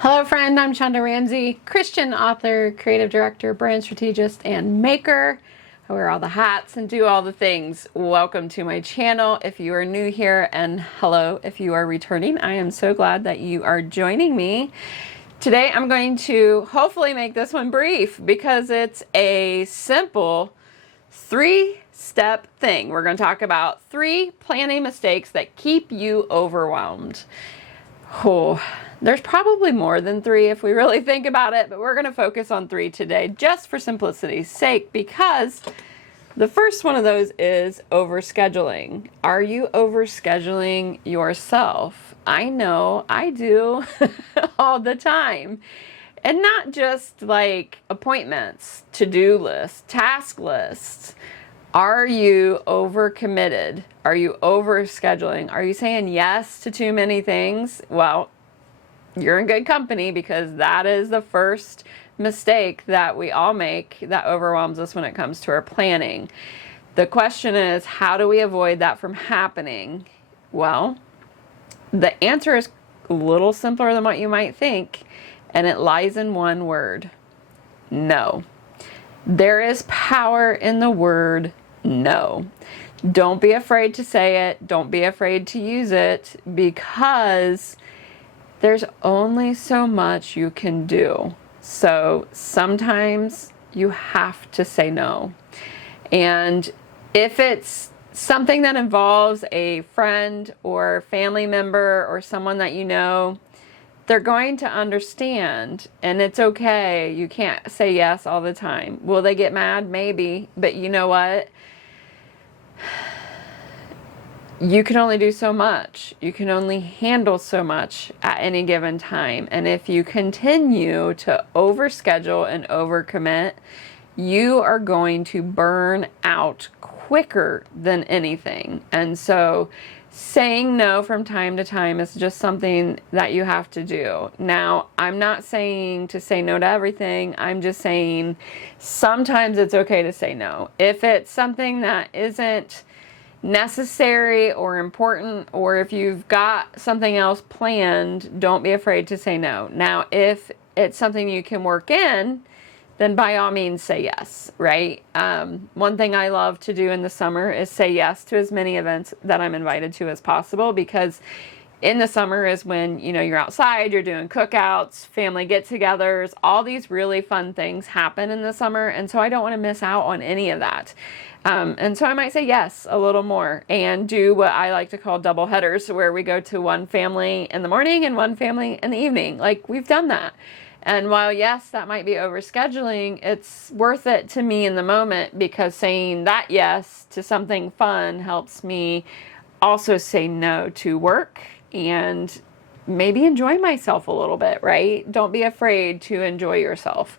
Hello friend, I'm Shonda Ramsey, Christian author, creative director, brand strategist, and maker. I wear all the hats and do all the things. Welcome to my channel if you are new here, and hello if you are returning. I am so glad that you are joining me. Today I'm going to hopefully make this one brief because it's a simple 3-step thing. We're going to talk about 3 planning mistakes that keep you overwhelmed. Oh, there's probably more than 3 if we really think about it, but we're going to focus on 3 today just for simplicity's sake, because the first one of those is overscheduling. Are you overscheduling yourself? I know I do all the time. And not just like appointments, to-do lists, task lists. Are you overcommitted? Are you overscheduling? Are you saying yes to too many things? Well, you're in good company, because that is the first mistake that we all make that overwhelms us when it comes to our planning. The question is, how do we avoid that from happening? Well, the answer is a little simpler than what you might think, and it lies in one word: no. There is power in the word no. Don't be afraid to say it. Don't be afraid to use it, because there's only so much you can do. So sometimes you have to say no. And if it's something that involves a friend or family member or someone that you know, they're going to understand, and it's okay. You can't say yes all the time. Will they get mad? Maybe. But you know what? You can only do so much. You can only handle so much at any given time. And if you continue to overschedule and overcommit, you are going to burn out quicker than anything. And so saying no from time to time is just something that you have to do. Now, I'm not saying to say no to everything. I'm just saying sometimes it's okay to say no. If it's something that isn't necessary or important, or if you've got something else planned, don't be afraid to say no. Now, if it's something you can work in, then by all means say yes, right? One thing I love to do in the summer is say yes to as many events that I'm invited to as possible, because in the summer is when, you're outside, you're doing cookouts, family get-togethers, all these really fun things happen in the summer, and so I don't want to miss out on any of that. And so I might say yes a little more and do what I like to call double headers, where we go to one family in the morning and one family in the evening. Like, we've done that. And while, yes, that might be overscheduling, it's worth it to me in the moment, because saying that yes to something fun helps me also say no to work and maybe enjoy myself a little bit, right? Don't be afraid to enjoy yourself.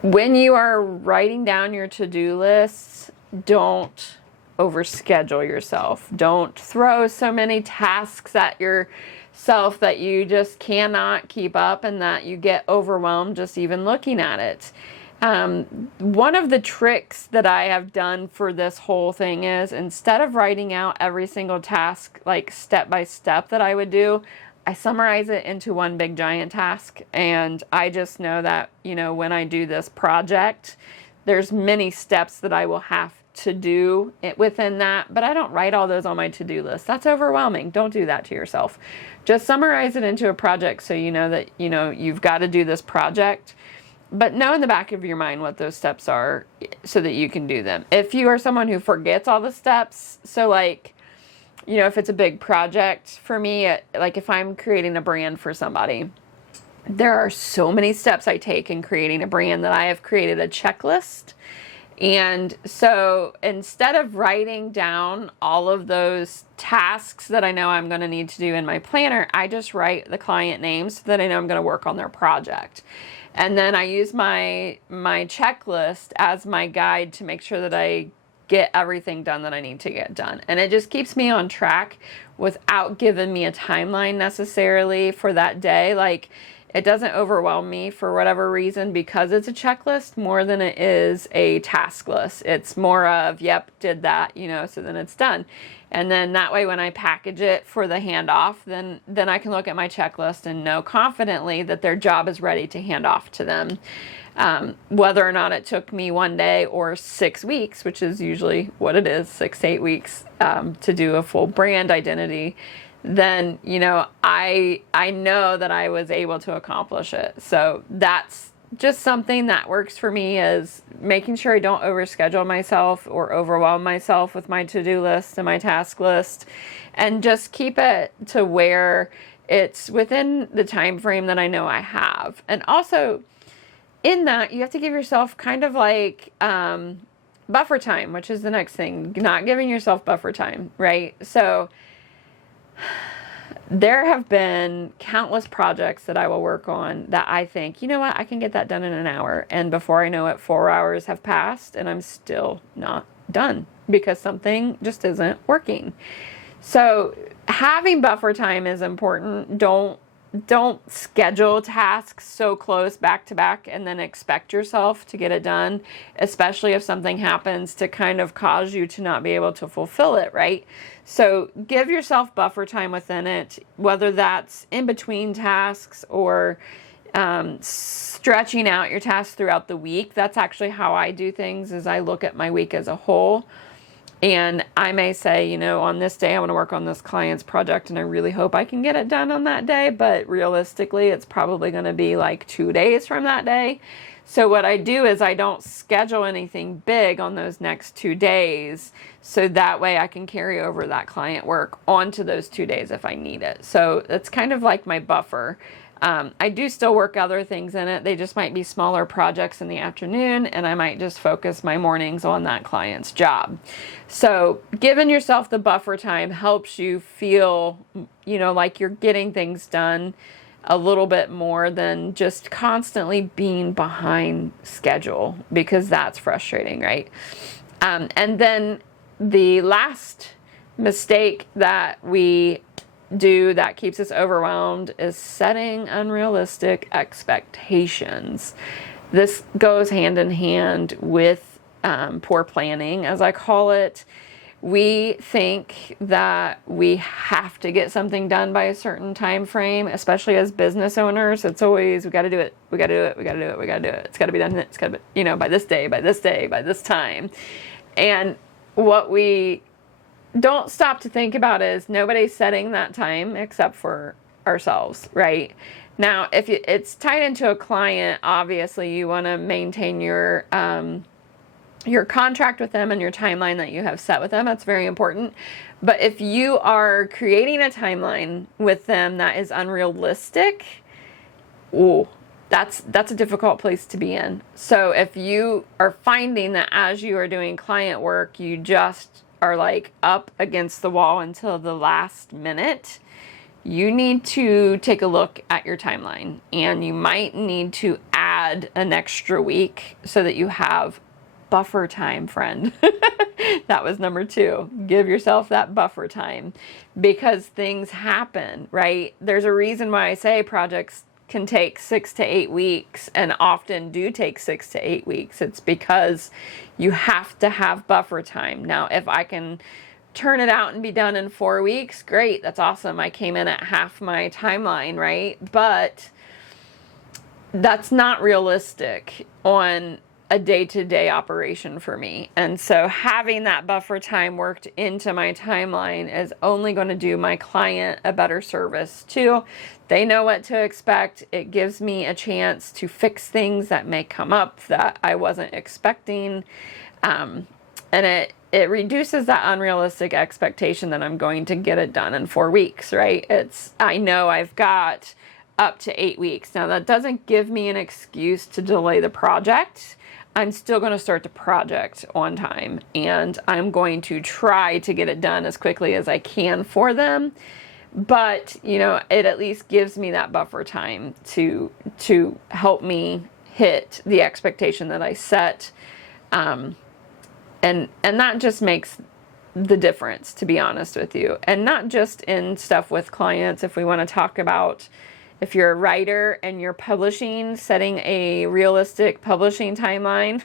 When you are writing down your to-do lists, don't overschedule yourself. Don't throw so many tasks at yourself that you just cannot keep up and that you get overwhelmed just even looking at it. One of the tricks that I have done for this whole thing is, instead of writing out every single task like step by step that I would do, I summarize it into one big giant task. And I just know that, when I do this project, there's many steps that I will have to do within that, but I don't write all those on my to-do list. That's overwhelming. Don't do that to yourself. Just summarize it into a project, so you know that, you've got to do this project, but know in the back of your mind what those steps are so that you can do them. If you are someone who forgets all the steps, so like, if it's a big project for me, like if I'm creating a brand for somebody, there are so many steps I take in creating a brand that I have created a checklist. And so instead of writing down all of those tasks that I know I'm going to need to do in my planner, I just write the client names so that I know I'm going to work on their project. And then I use my checklist as my guide to make sure that I get everything done that I need to get done. And it just keeps me on track without giving me a timeline necessarily for that day. Like, it doesn't overwhelm me for whatever reason, because it's a checklist more than it is a task list. It's more of, yep, did that, so then it's done. And then that way when I package it for the handoff, then I can look at my checklist and know confidently that their job is ready to hand off to them. Whether or not it took me 1 day or 6 weeks, which is usually what it is, 6 to 8 weeks, to do a full brand identity, then, I know that I was able to accomplish it. So that's just something that works for me, is making sure I don't overschedule myself or overwhelm myself with my to-do list and my task list, and just keep it to where it's within the time frame that I know I have. And also in that, you have to give yourself kind of like buffer time, which is the next thing, not giving yourself buffer time, right? So there have been countless projects that I will work on that I think, you know what, I can get that done in an hour. And before I know it, 4 hours have passed and I'm still not done because something just isn't working. So having buffer time is important. Don't schedule tasks so close back to back and then expect yourself to get it done, especially if something happens to kind of cause you to not be able to fulfill it, right? So give yourself buffer time within it, whether that's in between tasks or stretching out your tasks throughout the week. That's actually how I do things, is I look at my week as a whole. And I may say, on this day, I want to work on this client's project and I really hope I can get it done on that day. But realistically, it's probably going to be like 2 days from that day. So what I do is I don't schedule anything big on those next 2 days. So that way I can carry over that client work onto those 2 days if I need it. So it's kind of like my buffer. I do still work other things in it. They just might be smaller projects in the afternoon, and I might just focus my mornings on that client's job. So giving yourself the buffer time helps you feel, like you're getting things done a little bit more than just constantly being behind schedule, because that's frustrating, right? And then the last mistake that we do that keeps us overwhelmed is setting unrealistic expectations. This goes hand in hand with poor planning, as I call it. We think that we have to get something done by a certain time frame, especially as business owners. It's always, we got to do it. We got to do it. We got to do it. We got to do it. It's got to be done. It's got to be, by this day, by this day, by this time. And what we don't stop to think about is nobody's setting that time except for ourselves, right? Now, if it's tied into a client, obviously you want to maintain your contract with them and your timeline that you have set with them. That's very important. But if you are creating a timeline with them that is unrealistic, that's a difficult place to be in. So if you are finding that as you are doing client work, you just are like up against the wall until the last minute, you need to take a look at your timeline, and you might need to add an extra week so that you have buffer time, friend. That was number 2. Give yourself that buffer time, because things happen, right? There's a reason why I say projects can take 6 to 8 weeks, and often do take 6 to 8 weeks. It's because you have to have buffer time. Now, if I can turn it out and be done in 4 weeks, great. That's awesome. I came in at half my timeline, right? But that's not realistic on a day-to-day operation for me. And so having that buffer time worked into my timeline is only going to do my client a better service too. They know what to expect. It gives me a chance to fix things that may come up that I wasn't expecting. And it reduces that unrealistic expectation that I'm going to get it done in 4 weeks, right? I know I've got up to 8 weeks. Now, that doesn't give me an excuse to delay the project. I'm still going to start the project on time, and I'm going to try to get it done as quickly as I can for them. But, it at least gives me that buffer time to help me hit the expectation that I set. And that just makes the difference, to be honest with you. And not just in stuff with clients. If we want to talk about If you're a writer and you're publishing, setting a realistic publishing timeline.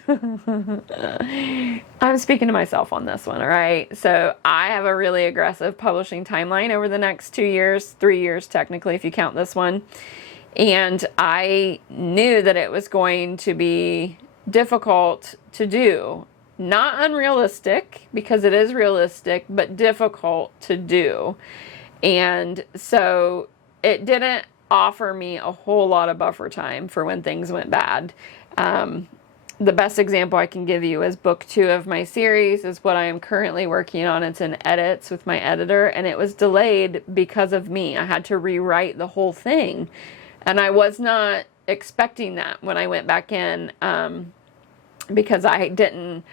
I'm speaking to myself on this one, all right? So I have a really aggressive publishing timeline over the next 2 years, 3 years technically, if you count this one. And I knew that it was going to be difficult to do. Not unrealistic, because it is realistic, but difficult to do. And so it didn't offer me a whole lot of buffer time for when things went bad. The best example I can give you is book 2 of my series is what I am currently working on. It's in edits with my editor, and it was delayed because of me. I had to rewrite the whole thing, and I was not expecting that when I went back in, because I didn't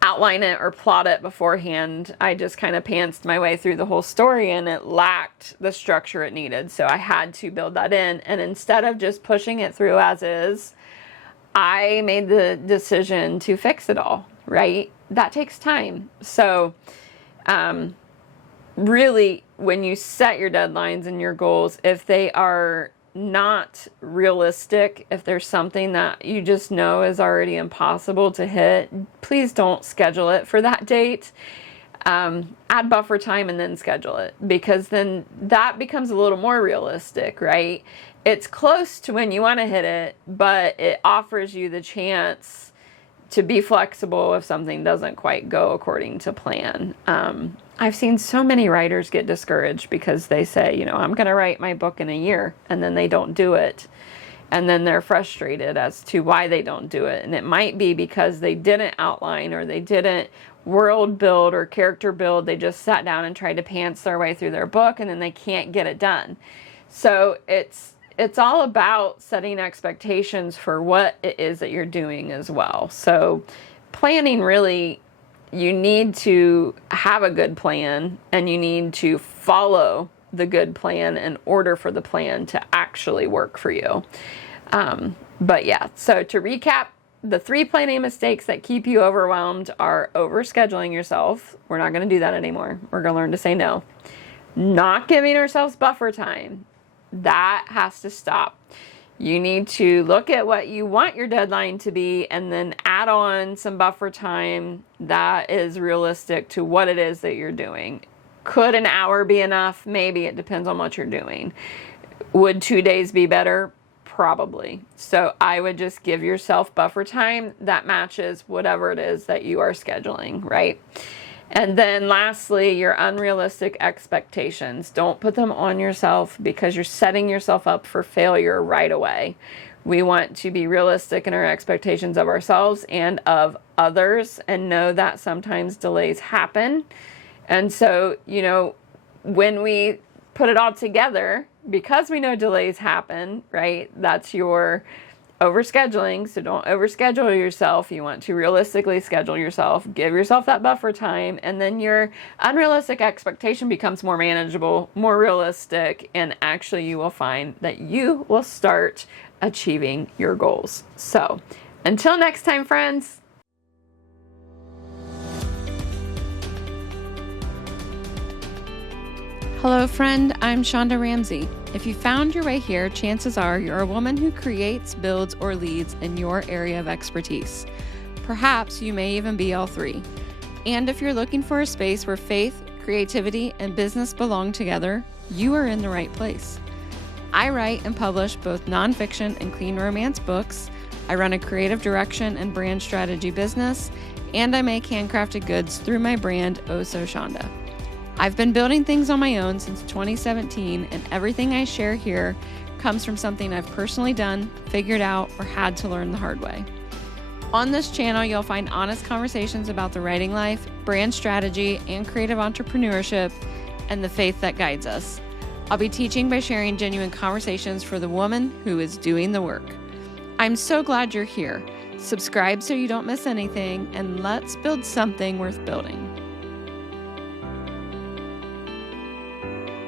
outline it or plot it beforehand. I just kind of pantsed my way through the whole story, and it lacked the structure it needed. So I had to build that in. And instead of just pushing it through as is, I made the decision to fix it all, right? That takes time. So really, when you set your deadlines and your goals, if they are not realistic, if there's something that you just know is already impossible to hit, please don't schedule it for that date. Add buffer time and then schedule it, because then that becomes a little more realistic, right? It's close to when you want to hit it, but it offers you the chance to be flexible if something doesn't quite go according to plan. I've seen so many writers get discouraged because they say, you know, I'm going to write my book in a year, and then they don't do it. And then they're frustrated as to why they don't do it. And it might be because they didn't outline, or they didn't world build or character build. They just sat down and tried to pants their way through their book, and then they can't get it done. So it's all about setting expectations for what it is that you're doing as well. So planning, really, you need to have a good plan, and you need to follow the good plan in order for the plan to actually work for you. But yeah, so to recap, the 3 planning mistakes that keep you overwhelmed are overscheduling yourself. We're not going to do that anymore. We're going to learn to say no. Not giving ourselves buffer time. That has to stop. You need to look at what you want your deadline to be, and then add on some buffer time that is realistic to what it is that you're doing. Could an hour be enough? Maybe. It depends on what you're doing. Would 2 days be better? Probably. So I would just give yourself buffer time that matches whatever it is that you are scheduling, right? And then lastly, your unrealistic expectations. Don't put them on yourself, because you're setting yourself up for failure right away. We want to be realistic in our expectations of ourselves and of others, and know that sometimes delays happen. And so, you know, when we put it all together, because we know delays happen, right? That's your overscheduling. So don't overschedule yourself. You want to realistically schedule yourself, give yourself that buffer time, and then your unrealistic expectation becomes more manageable, more realistic, and actually you will find that you will start achieving your goals. So until next time, friends. Hello, friend. I'm Shonda Ramsey. If you found your way here, chances are you're a woman who creates, builds, or leads in your area of expertise. Perhaps you may even be all 3. And if you're looking for a space where faith, creativity, and business belong together, you are in the right place. I write and publish both nonfiction and clean romance books. I run a creative direction and brand strategy business, and I make handcrafted goods through my brand, Oh So Shonda. I've been building things on my own since 2017, and everything I share here comes from something I've personally done, figured out, or had to learn the hard way. On this channel, you'll find honest conversations about the writing life, brand strategy, and creative entrepreneurship, and the faith that guides us. I'll be teaching by sharing genuine conversations for the woman who is doing the work. I'm so glad you're here. Subscribe so you don't miss anything, and let's build something worth building.